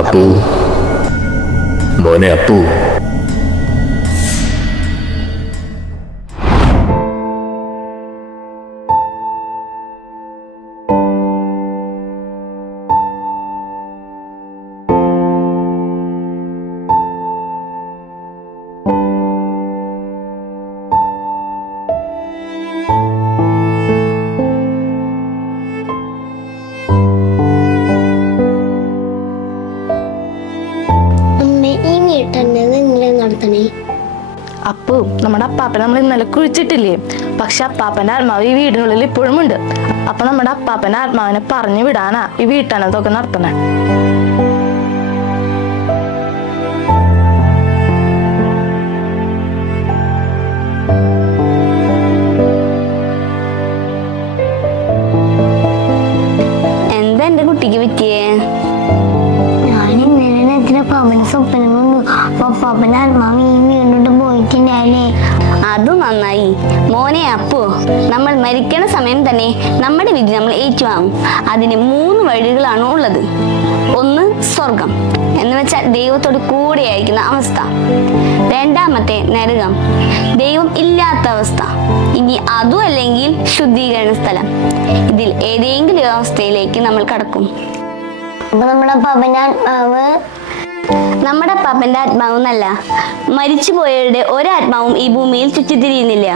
അപ്പു, മോനെ അപ്പു. അപ്പു, നമ്മുടെ അപ്പാപ്പനെ നമ്മൾ ഇന്നലെ കുഴിച്ചിട്ടില്ലേ? പക്ഷെ അപ്പാപ്പന്റെ ആത്മാവ് ഈ വീടിനുള്ളിൽ ഇപ്പോഴും ഉണ്ട്. അപ്പൊ നമ്മുടെ അപ്പാപ്പന്റെ ആത്മാവിനെ പറഞ്ഞു വിടാനാ ഈ വീട്ടനത്തൊക്കെ നടത്തണേ. എന്താ എന്റെ കുട്ടിക്ക് പറ്റിയേ? ഞാൻ ഇന്നലെ പാപ്പന് സ്വപ്നം വന്നു. അപ്പൊ പാപ്പന്റെ ആത്മാവ് ഈ വീണ്ടോട്ട് പോയിട്ടുണ്ടായില്ലേ? അത് നന്നായി മോനെ. അപ്പോ നമ്മൾ മരിക്കണ സമയം തന്നെ നമ്മുടെ വിധി നമ്മൾ ഏറ്റുവാങ്ങും. അതിന് 3 വഴികളാണ് ഉള്ളത്. ഒന്ന് സ്വർഗം, എന്ന് വെച്ചാൽ ദൈവത്തോട് കൂടെ ആയിരിക്കുന്ന അവസ്ഥ. രണ്ടാമത്തെ നരകം, ദൈവം ഇല്ലാത്ത അവസ്ഥ. ഇനി അതും അല്ലെങ്കിൽ ശുദ്ധീകരണ സ്ഥലം. ഇതിൽ ഏതെങ്കിലും അവസ്ഥയിലേക്ക് നമ്മൾ കടക്കും. അപ്പൊ നമ്മുടെ പാപ്പന്റെ ആത്മാവ് എന്നല്ല, മരിച്ചുപോയവരുടെ ഒരാത്മാവും ഈ ഭൂമിയിൽ ചുറ്റിത്തിരിയുന്നില്ല.